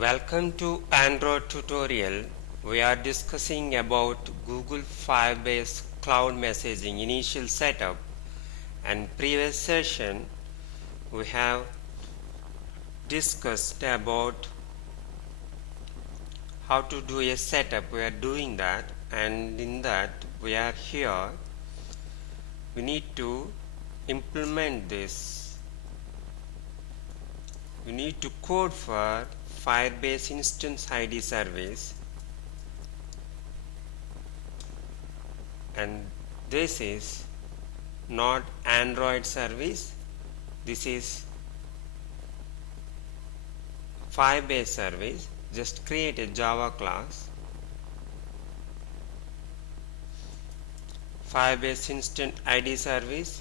Welcome to Android tutorial. We are discussing about Google Firebase Cloud Messaging initial setup, and previous session we have discussed about how to do a setup. We are doing that, and in that we are here. We need to implement this. We need to code for Firebase Instance ID service, and this is not Android service. This is Firebase service. Just create a Java class, Firebase Instant ID service,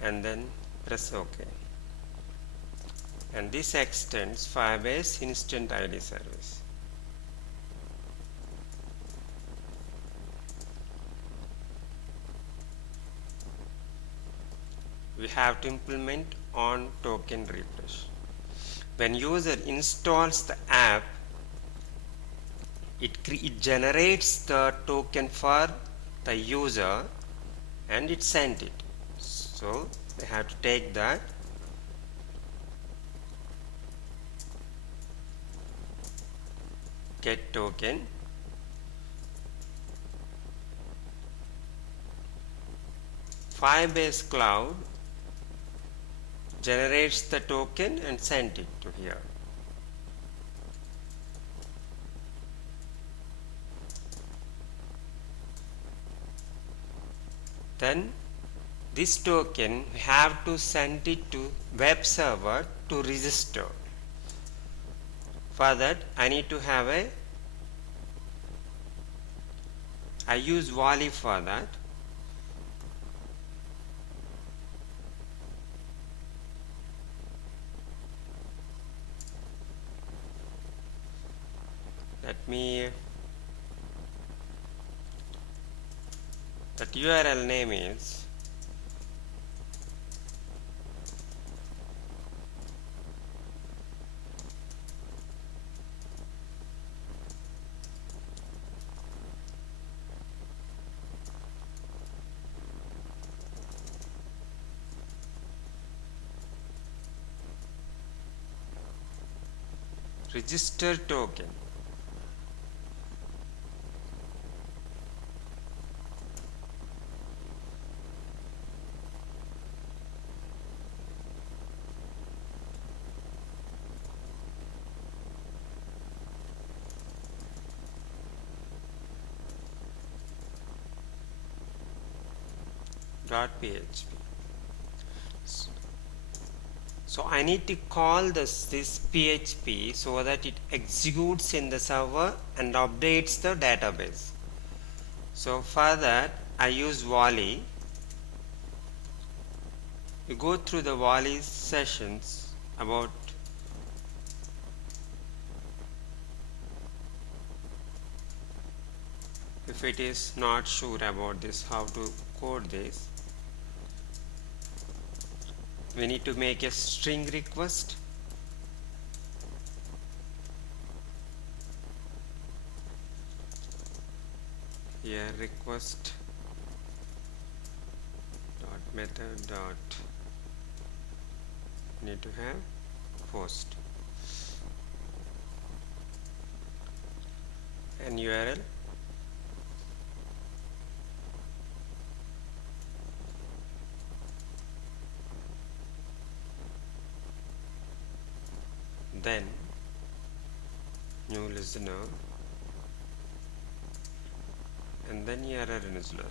and then press OK. And this extends Firebase Instant ID service. We have to implement on token refresh. When user installs the app, it generates the token for the user and it sent it. So we have to take that, get token, Firebase Cloud generates the token and sent it to here. Then this token we have to send it to web server to register. For that I need to have I use Wally for that. That URL name is register token. .php. So I need to call this PHP so that it executes in the server and updates the database. So for that I use Wally. We go through the Wally sessions about if it is not sure about this, how to code this. We need to make a string request. Here request dot method dot need to have post and URL. Then new listener and then error listener,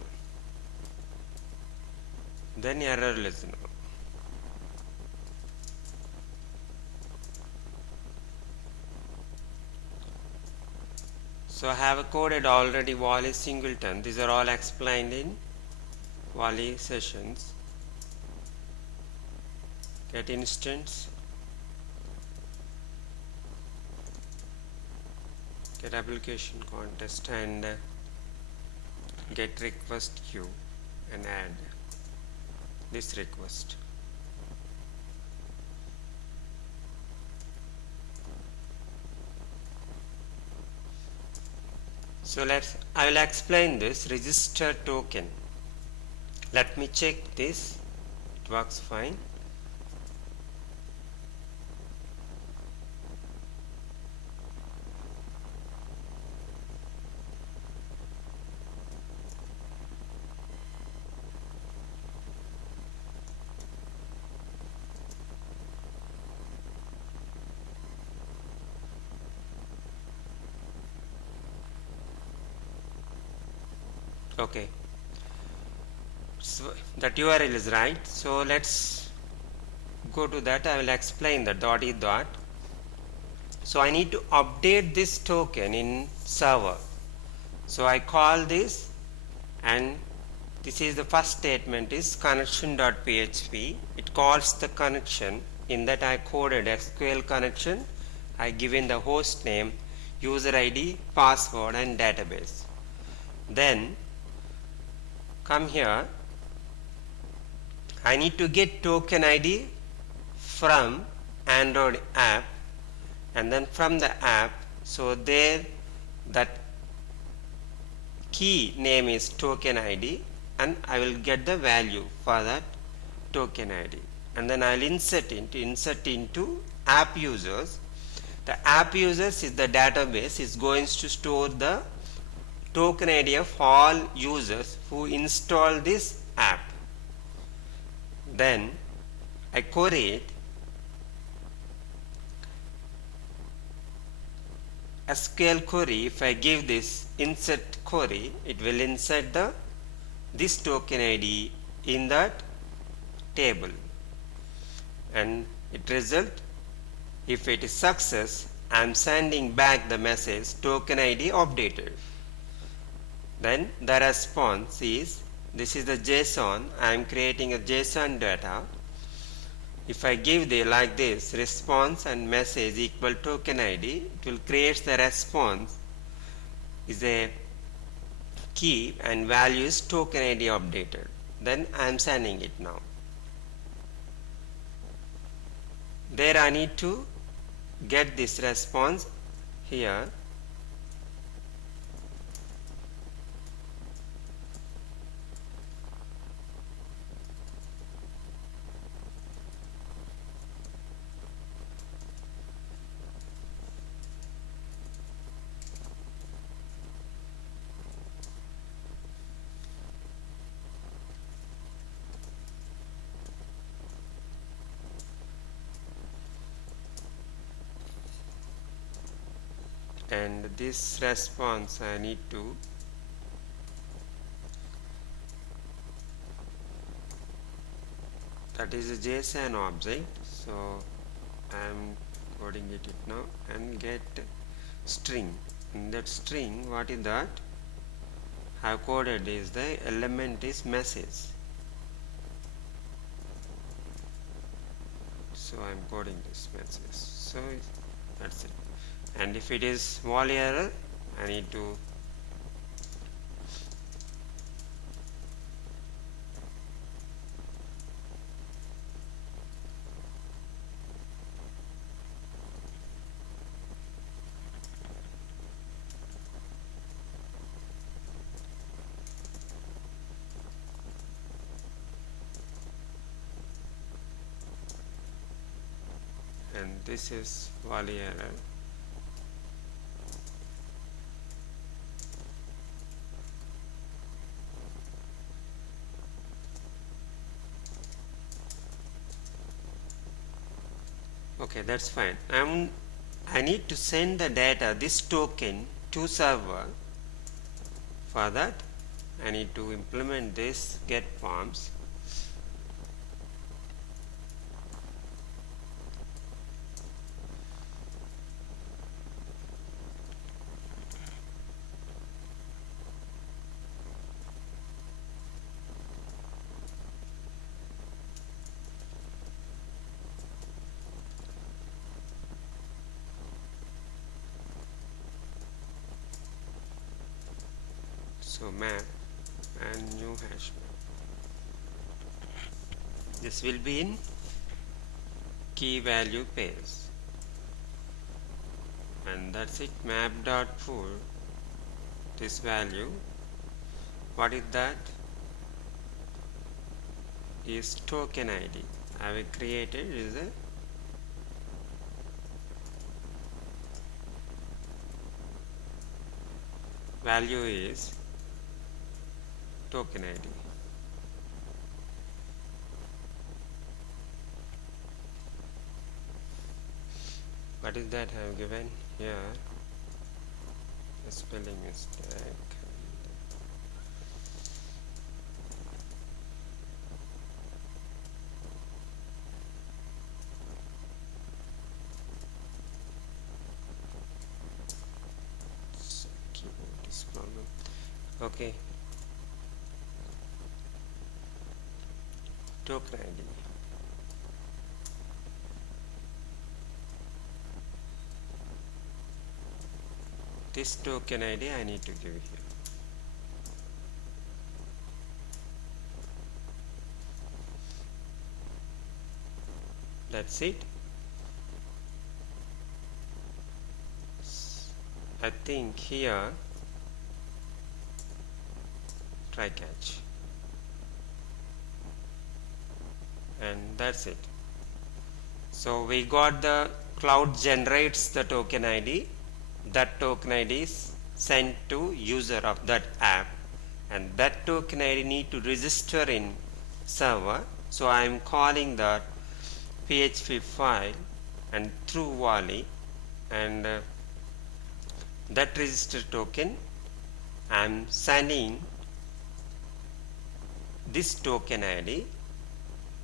then error listener. So I have coded already Wally singleton. These are all explained in Wally sessions. Get instance, get application context, and get request queue and add this request. So I will explain this register token. Let me check this. It works fine. Okay, so that URL is right. So let's go to that. I will explain the dot e dot. So I need to update this token in server. So I call this, and this is the first statement is connection.php. It calls the connection. In that I coded SQL connection. I given the host name, user ID, password and database. Then come here. I need to get token ID from Android app, and then from the app, so there that key name is token ID, and I will get the value for that token ID, and then I'll insert into app users. The app users is the database, is going to store the token ID of all users who install this app. Then I query it. SQL query, if I give this insert query, it will insert this token ID in that table, and it result, if it is success, I am sending back the message token ID updated. Then the response is, this is the JSON. I am creating a JSON data. If I give the like this response and message equal token ID, it will create the response is a key and value is token ID updated. Then I am sending it now. There I need to get this response here. And this response I need to that is a JSON object, so I am coding it now and get string. In that string, what is that? I have coded is the element is message, so I am coding this message. So that's it. And if it is small error, I need to and this is volley error. Okay, that's fine. I need to send the data, this token, to server. For that, I need to implement this get forms. So map and new hash map. This will be in key value pairs, and that's it. Map.pull, this value. What is that? Is token ID. I will create it is a value is token ID. What is that I have given here? A spelling mistake. Keyboard is problem. Okay. Token ID. This token ID I need to give here. That's it. I think here try catch, and that's it. So we got the cloud generates the token ID. That token ID is sent to user of that app, and that token ID need to register in server. So I am calling that PHP file and through Wally, and that register token I am sending this token ID,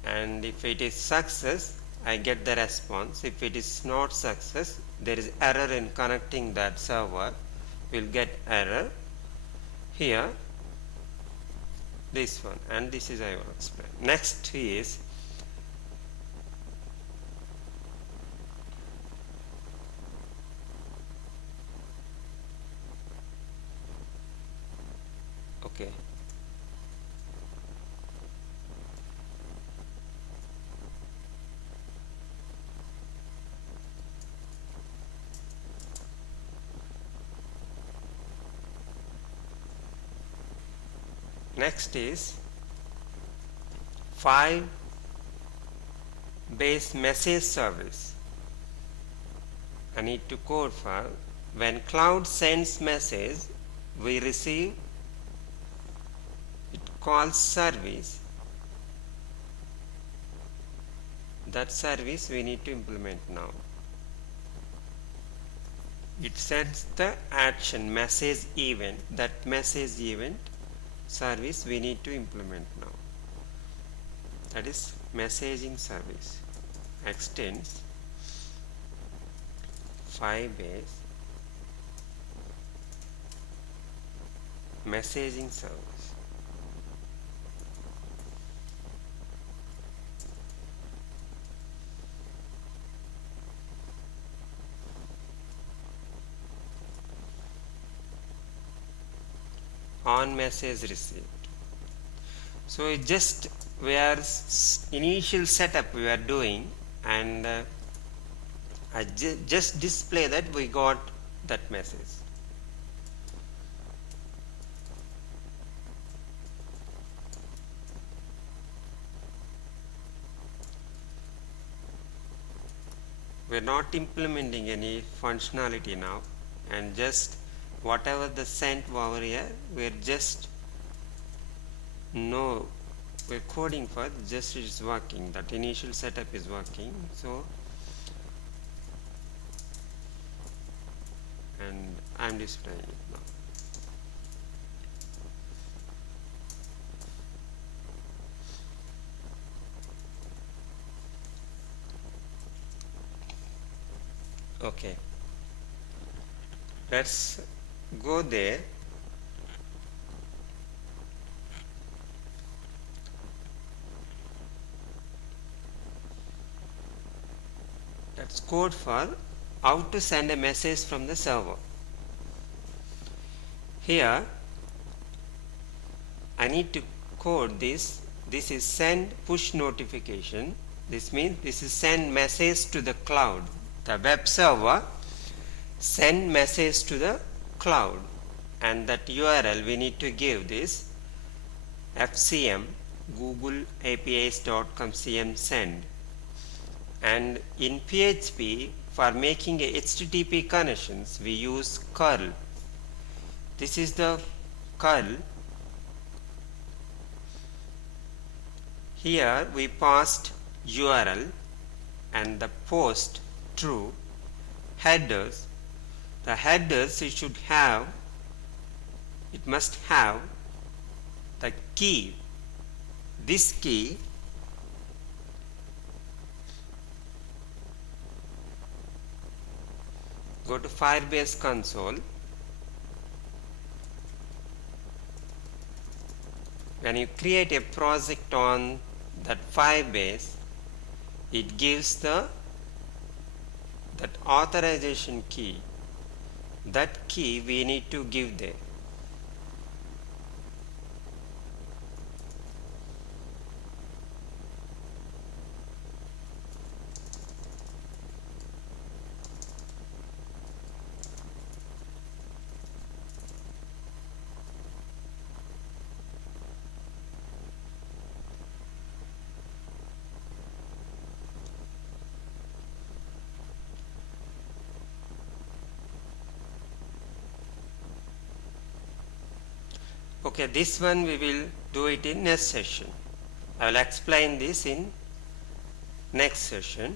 and if it is success I get the response. If it is not success, there is error in connecting that server, will get error here, this one, and this is I will explain. Next is okay. Next is Firebase message service. I need to code for when cloud sends message, we receive it calls service. That service we need to implement now. It sends the action message event. That message event service we need to implement now. That is messaging service. Extends Firebase messaging service. On message received. So it just we are initial setup we are doing, and I just display that we got that message. We are not implementing any functionality now, and just whatever the sent over here, we are just no, we're coding for just it is working. That initial setup is working. So, and I'm displaying it now. Okay, let's go there. That's code for how to send a message from the server. Here I need to code this. This is send push notification. This means this is send message to the cloud. The web server send message to the cloud. and that URL we need to give this fcm googleapis.com cm send. And in PHP, for making a HTTP connections, we use curl. This is the curl. Here we passed URL and the post true. Headers, the headers it must have the key. This key go to Firebase console. When you create a project on that Firebase, it gives that authorization key. That key we need to give there. Okay, this one we will do it in next session. I will explain this in next session.